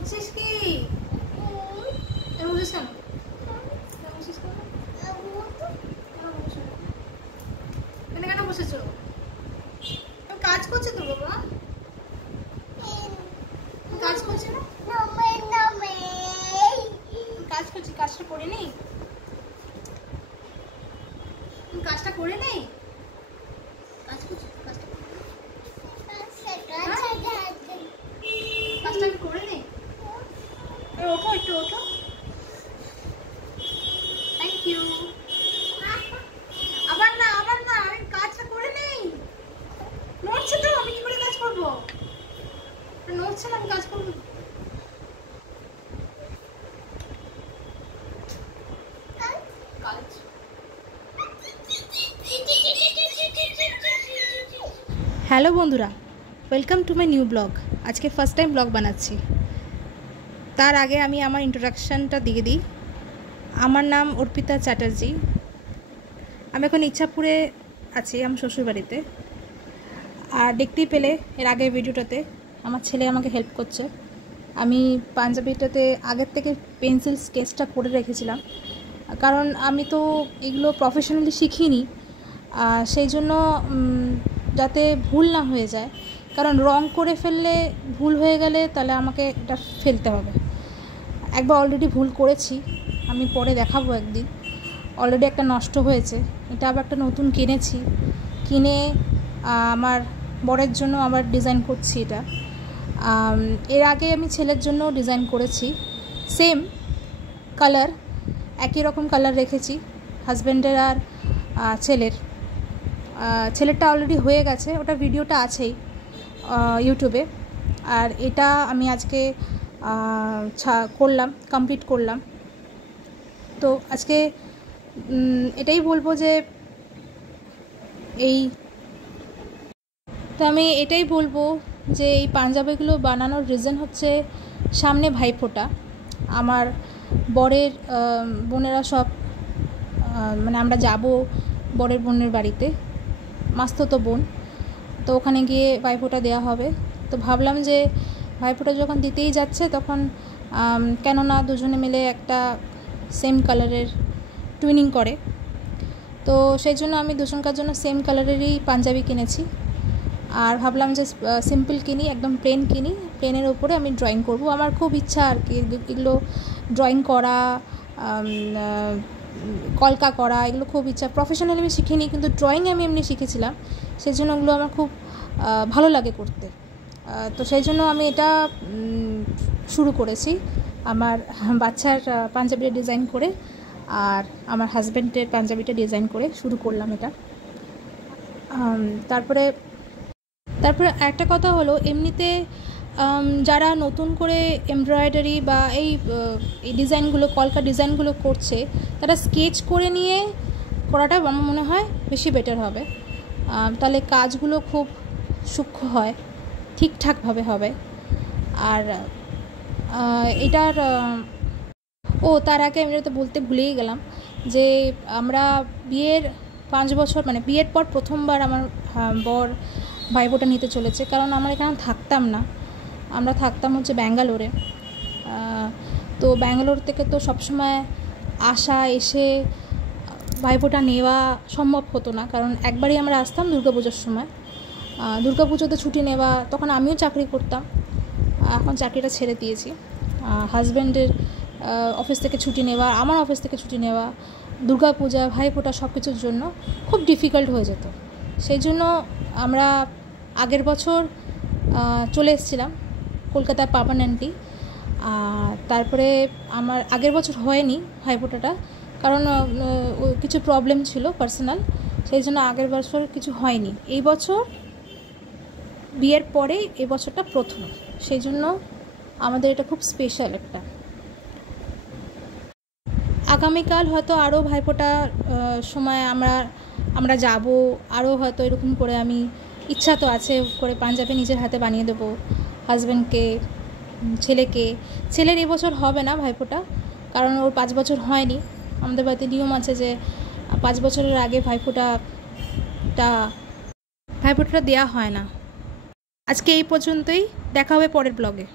করছিস কি? বলছিস কেন? কেন বসেছো? কাজ করছে তো বাবা, কাজ করছে না? কাজ করছি, কাজটা করে নেই, কাজটা করে নেই, কাজ করছি, কাজটা আমি করে নেই। ওঠো একটু, ওঠো। Thank you. আবার না, আবার না, আমি কাজটা করে নেই। নড়ছে তো, আমি কি করে কাজ করবো? নড়ছে না, আমি কাজ করবো। হ্যালো বন্ধুরা, welcome to my new blog. আজকে ফার্স্ট টাইম ব্লগ বানাচ্ছি। তার আগে আমি আমার ইন্ট্রোডাকশানটা দিয়ে দিই। আমার নাম অর্পিতা চ্যাটার্জি। আমি এখন ইচ্ছাপুরে আছি, আমার শ্বশুরবাড়িতে। আর দেখতেই পেলে এর আগের ভিডিওটাতে আমার ছেলে আমাকে হেল্প করছে। আমি পাঞ্জাবিটাতে আগের থেকে পেন্সিল স্কেচটা করে রেখেছিলাম, কারণ আমি তো এগুলো প্রফেশনালি শিখিনি। সেই জন্য যাতে ভুল না হয়ে যায়, কারণ রং করে ফেললে ভুল হয়ে গেলে তাহলে আমাকে এটা ফেলতে হবে। একবার অলরেডি ভুল করেছি, আমি পরে দেখাবো একদিন। অলরেডি একটা নষ্ট হয়েছে, এটা আবার একটা নতুন কিনেছি। কিনে আমার বরের জন্য আবার ডিজাইন করছি এটা। এর আগে আমি ছেলের জন্য ডিজাইন করেছি, সেম কালার, একই রকম কালার রেখেছি হাজব্যান্ডের আর ছেলের। ছেলেরটা অলরেডি হয়ে গেছে, ওটার ভিডিওটা আছেই ইউটিউবে। আর এটা আমি আজকে কমপ্লিট করলাম। তো আজকে এটাই বলবো যে আমি এটাই বলবো যে এই পাঞ্জাবিগুলো বানানোর রিজন হচ্ছে সামনে ভাইফোঁটা। আমার বরের বোনেরা সব মানে আমরা যাব বরের বোনের বাড়িতে, মাস্তুতো বোন। তো ওখানে গিয়ে ভাইফোঁটা দেওয়া হবে। তো ভাবলাম যে ভাইফোঁটা যখন দিতেই যাচ্ছে তখন কেননা দুজনে মিলে একটা সেম কালারের টুইনিং করে। তো সেই জন্য আমি দুজনকার জন্য সেম কালারেরই পাঞ্জাবি কিনেছি। আর ভাবলাম যে সিম্পল কিনি, একদম প্লেন কিনি, প্লেনের ওপরে আমি ড্রয়িং করব। আমার খুব ইচ্ছা আর কি এগুলো ড্রয়িং করা, কলকা করা, এগুলো খুব ইচ্ছা। প্রফেশনালি আমি শিখিনি, কিন্তু ড্রয়িং আমি এমনি শিখেছিলাম, সেই জন্য ওগুলো আমার খুব ভালো লাগে করতে। তো সেই জন্য আমি এটা শুরু করেছি, আমার বাচ্চার পাঞ্জাবিটা ডিজাইন করে আর আমার হাজব্যান্ডের পাঞ্জাবিটা ডিজাইন করে শুরু করলাম এটা। তারপরে একটা কথা হলো, এমনিতে যারা নতুন করে এমব্রয়ডারি বা এই ডিজাইনগুলো, কলকা ডিজাইনগুলো করছে, তারা স্কেচ করে নিয়ে করাটা আমার মনে হয় বেশি বেটার হবে। তাহলে কাজগুলো খুব সূক্ষ্ম হয়, ঠিকঠাকভাবে হবে। আর এটার তার আগে আমি তো বলতে ভুলেই গেলাম যে আমরা বিয়ের 5 বছর, মানে বিয়ের পর প্রথমবার আমার বর ভাইফোঁটা নিতে চলেছে। কারণ আমরা এখানে থাকতাম না, আমরা থাকতাম হচ্ছে ব্যাঙ্গালোরে। তো ব্যাঙ্গালোর থেকে তো সবসময় আসা এসে ভাইফোঁটা নেওয়া সম্ভব হতো না, কারণ একবারই আমরা আসতাম দুর্গাপুজোর সময়। দুর্গাপুজোতে ছুটি নেওয়া, তখন আমিও চাকরি করতাম, এখন চাকরিটা ছেড়ে দিয়েছি। হাজব্যান্ডের অফিস থেকে ছুটি নেওয়া, আমার অফিস থেকে ছুটি নেওয়া, দুর্গাপূজা, ভাইফোঁটা সব কিছুর জন্য খুব ডিফিকাল্ট হয়ে যেত। সেই জন্য আমরা আগের বছর চলে এসেছিলাম কলকাতায় পার্মানেন্টলি। তারপরে আমার আগের বছর হয়নি ভাইফোঁটাটা, কারণ কিছু প্রবলেম ছিল পার্সোনাল, সেই জন্য আগের বছর কিছু হয়নি। এই বছর বিয়ের পরে এই বছরটা প্রথম, সেই জন্য আমাদের এটা খুব স্পেশাল একটা। আগামীকাল হয়তো আরও ভাইফোঁটার সময় আমরা যাব, আরও হয়তো এরকম করে আমি ইচ্ছা তো আছে করে পাঞ্জাবি নিজের হাতে বানিয়ে দেবো হাজব্যান্ডকে, ছেলেকে। ছেলের এবছর হবে না ভাইফোঁটা, কারণ ওর 5 বছর হয়নি। আমাদের বাড়িতে নিয়ম আছে যে 5 বছরের আগে ভাইফোঁটাটা দেওয়া হয় না। আজকে এই পর্যন্তই, দেখা হবে পরের ব্লগে।